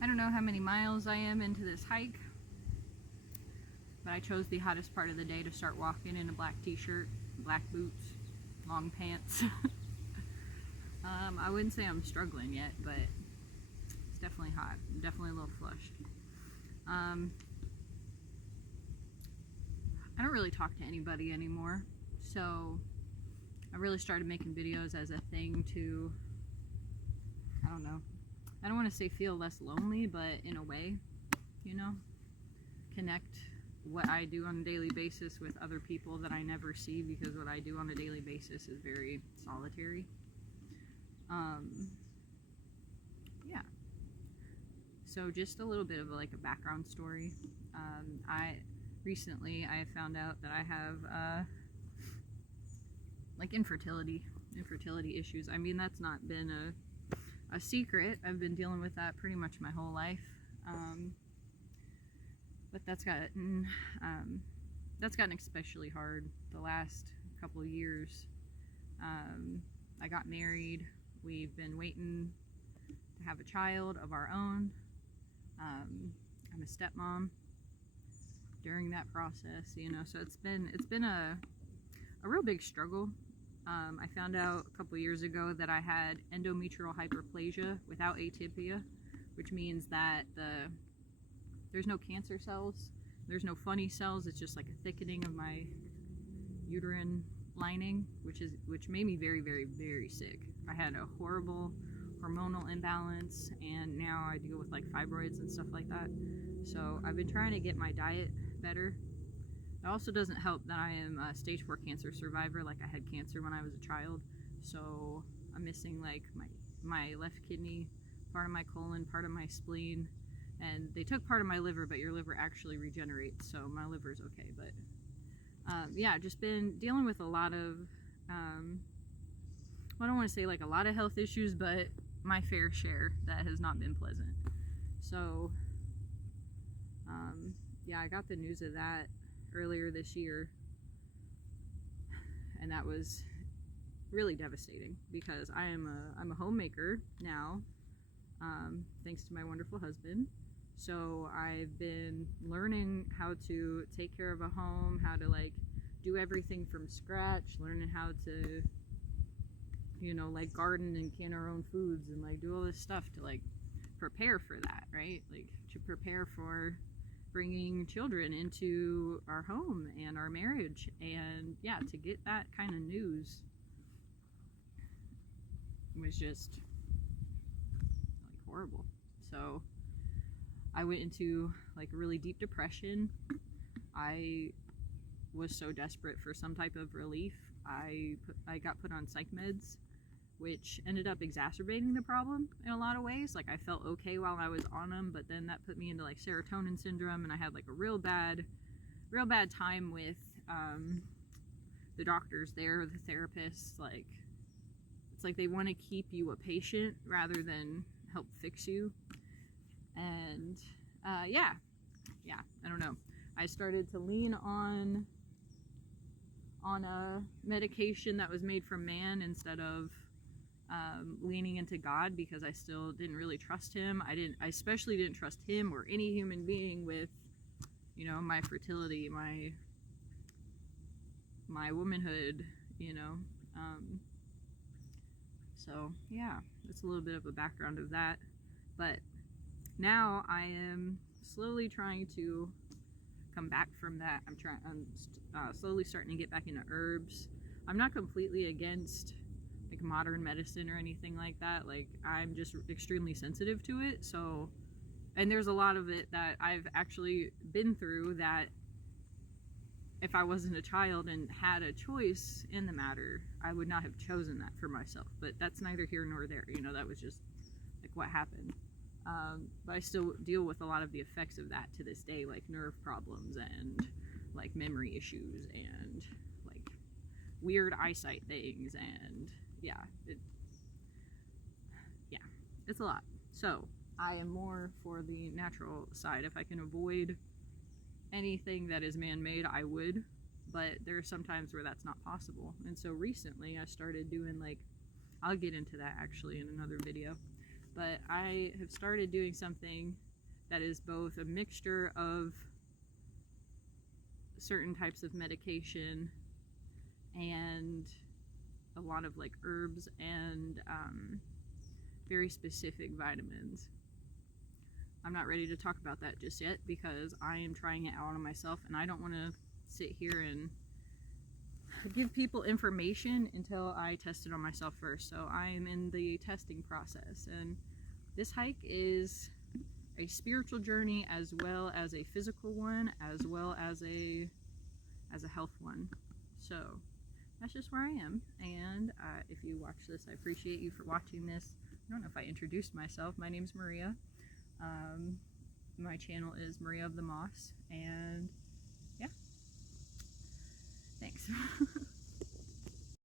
I don't know how many miles I am into this hike, but I chose the hottest part of the day to start walking in a black t-shirt, black boots, long pants. I wouldn't say I'm struggling yet, but it's definitely hot. I'm definitely a little flushed. I don't really talk to anybody anymore, so I really started making videos as a thing to, I don't know, I don't want to say feel less lonely, but in a way, you know, connect what I do on a daily basis with other people that I never see, because what I do on a daily basis is very solitary. Yeah. So just a little bit of like a background story. Recently I found out that I have like infertility issues. I mean, that's not been a secret. I've been dealing with that pretty much my whole life. But that's gotten especially hard the last couple of years. I got married. We've been waiting to have a child of our own. I'm a stepmom during that process, you know, so it's been a real big struggle. I found out a couple years ago that I had endometrial hyperplasia without atypia, which means that there's no cancer cells, there's no funny cells, it's just like a thickening of my uterine lining, which made me very, very, very sick. I had a horrible hormonal imbalance, and now I deal with like fibroids and stuff like that. So I've been trying to get my diet better. It also doesn't help that I am a stage 4 cancer survivor. Like, I had cancer when I was a child, so I'm missing like my left kidney, part of my colon, part of my spleen, and they took part of my liver, but your liver actually regenerates, so my liver's okay. But yeah, just been dealing with a lot of I don't want to say like a lot of health issues, but my fair share that has not been pleasant. So yeah, I got the news of that earlier this year, and that was really devastating, because I'm a homemaker now, thanks to my wonderful husband. So I've been learning how to take care of a home, how to like do everything from scratch, learning how to, you know, like garden and can our own foods and like do all this stuff to like prepare for that, right? Like to prepare for bringing children into our home and our marriage. And yeah, to get that kind of news was just like horrible. So I went into like a really deep depression. I was so desperate for some type of relief. I got put on psych meds, which ended up exacerbating the problem in a lot of ways. Like, I felt okay while I was on them, but then that put me into like serotonin syndrome, and I had like a real bad time with the doctors there, the therapists. Like, it's like they want to keep you a patient rather than help fix you. And yeah, I don't know. I started to lean on a medication that was made from man instead of leaning into God, because I still didn't really trust him. I especially didn't trust him or any human being with, you know, my fertility, my womanhood, you know. So yeah, that's a little bit of a background of that. But now I am slowly trying to come back from that. I'm slowly starting to get back into herbs. I'm not completely against like modern medicine or anything like that. Like, I'm just extremely sensitive to it. So, and there's a lot of it that I've actually been through that if I wasn't a child and had a choice in the matter, I would not have chosen that for myself. But that's neither here nor there. You know, that was just like what happened. But I still deal with a lot of the effects of that to this day, like nerve problems and like memory issues and like weird eyesight things, and yeah, it's a lot. So I am more for the natural side. If I can avoid anything that is man-made, I would, but there are some times where that's not possible. And so recently I started doing like, I'll get into that actually in another video, but I have started doing something that is both a mixture of certain types of medication and a lot of like herbs and very specific vitamins. I'm not ready to talk about that just yet because I am trying it out on myself, and I don't want to sit here and give people information until I test it on myself first. So I am in the testing process, and this hike is a spiritual journey as well as a physical one, as well as a health one. So that's just where I am. And if you watch this, I appreciate you for watching this. I don't know if I introduced myself. My name's Maria. My channel is Maria of the Moss, and yeah, thanks.